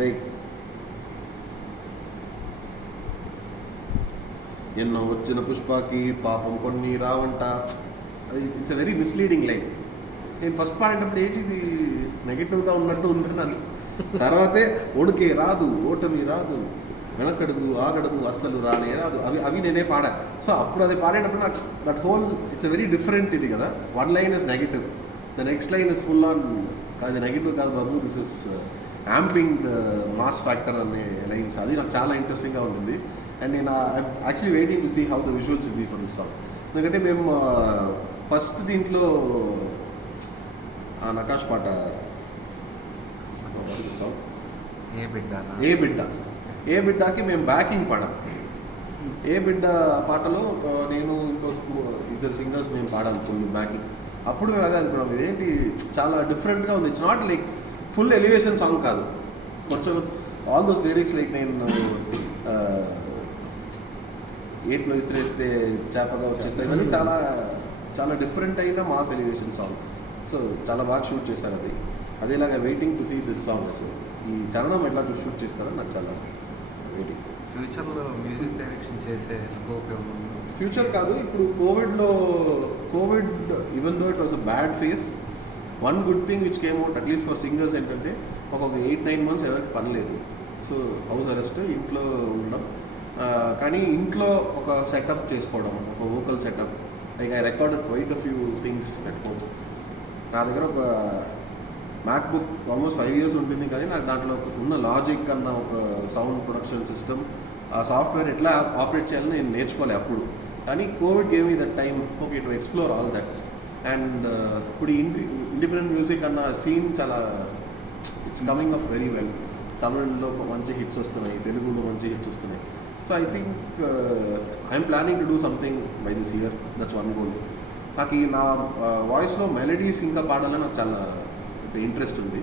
Like ఎన్నో వచ్చిన పుష్పకి పాపం కొన్ని రావంట. అది it's a very misleading line నేను ఫస్ట్ పాడేటప్పుడు ఏంటి ఇది నెగిటివ్గా ఉన్నట్టు ఉంది నన్ను తర్వాతే ఒడికే రాదు ఓటమి రాదు వెనకడుగు ఆగడుగు అస్సలు రానే రాదు. అవి అవి నేనే పాడా. సో అప్పుడు అది పాడేటప్పుడు నాకు that whole it's a very different ఇది కదా. One line is negative the next line is full on అది నెగిటివ్ కాదు బాబు this is amping the mass factor అనే లైన్స్ అది నాకు చాలా ఇంట్రెస్టింగ్గా ఉంటుంది. అండ్ నేను actually waiting to see how the visuals be for this song ఎందుకంటే మేము ఫస్ట్ దీంట్లో ఆ నకాష్ పాట సాంగ్ ఏ బిడ్డ ఏ బిడ్డ. ఏ బిడ్డకి మేము బ్యాకింగ్ పాడాం. ఏ బిడ్డ పాటలో నేను ఇంకో ఇద్దరు సింగర్స్ మేము పాడాం ఫుల్ బ్యాకింగ్ అప్పుడు మేము అదే అనుకున్నాం. ఇదేంటి చాలా డిఫరెంట్గా ఉంది. It's not like full elevation song కాదు. కొంచెం ఆల్ దోస్ లిరిక్స్ లైక్ నేను ఏట్లో ఇస్త్రేస్తే చేపగా వచ్చేస్తాయి ఇవన్నీ చాలా చాలా డిఫరెంట్ అయిన మాస్ ఎలివేషన్ సాంగ్ సో చాలా బాగా షూట్ చేశారు అది. అదేలాగా waiting to see this song so ఈ చరణం ఎట్లా షూట్ చేస్తారో నాకు చాలా వెయిటింగ్ ఫ్యూచర్లో మ్యూజిక్ డైరెక్షన్ చేసే స్కోప్ ఫ్యూచర్ కాదు ఇప్పుడు కోవిడ్లో covid even though it was a bad phase one good thing which came out at least for singers ఏంటంటే ఒక ఎయిట్ నైన్ మంత్స్ ఎవరికి పని లేదు. సో హౌస్ అరెస్ట్ ఇంట్లో ఉండడం. కానీ ఇంట్లో ఒక సెటప్ చేసుకోవడం ఒక vocal setup like I record quite a few things at home నా దగ్గర ఒక MacBook almost five years ఉంటుంది కానీ నాకు దాంట్లో ఉన్న లాజిక్ అన్న ఒక సౌండ్ ప్రొడక్షన్ సిస్టమ్ ఆ సాఫ్ట్వేర్ ఎట్లా ఆపరేట్ చేయాలని నేను నేర్చుకోలే అప్పుడు. కానీ కోవిడ్ గేమ్ ఈ that time okay to explore all that and uh, ఇప్పుడు ఇండి ఇండిపెండెంట్ మ్యూజిక్ అన్న సీన్ చాలా it's coming up very well తమిళ్ళో మంచి హిట్స్ వస్తున్నాయి తెలుగులో మంచి హిట్స్ వస్తున్నాయి. So I think I'm planning to do something by this year that's one goal నాకు ఈ నా uh, వాయిస్లో మెలడీస్ ఇంకా పాడాలని నాకు చాలా ఇంట్రెస్ట్ ఉంది.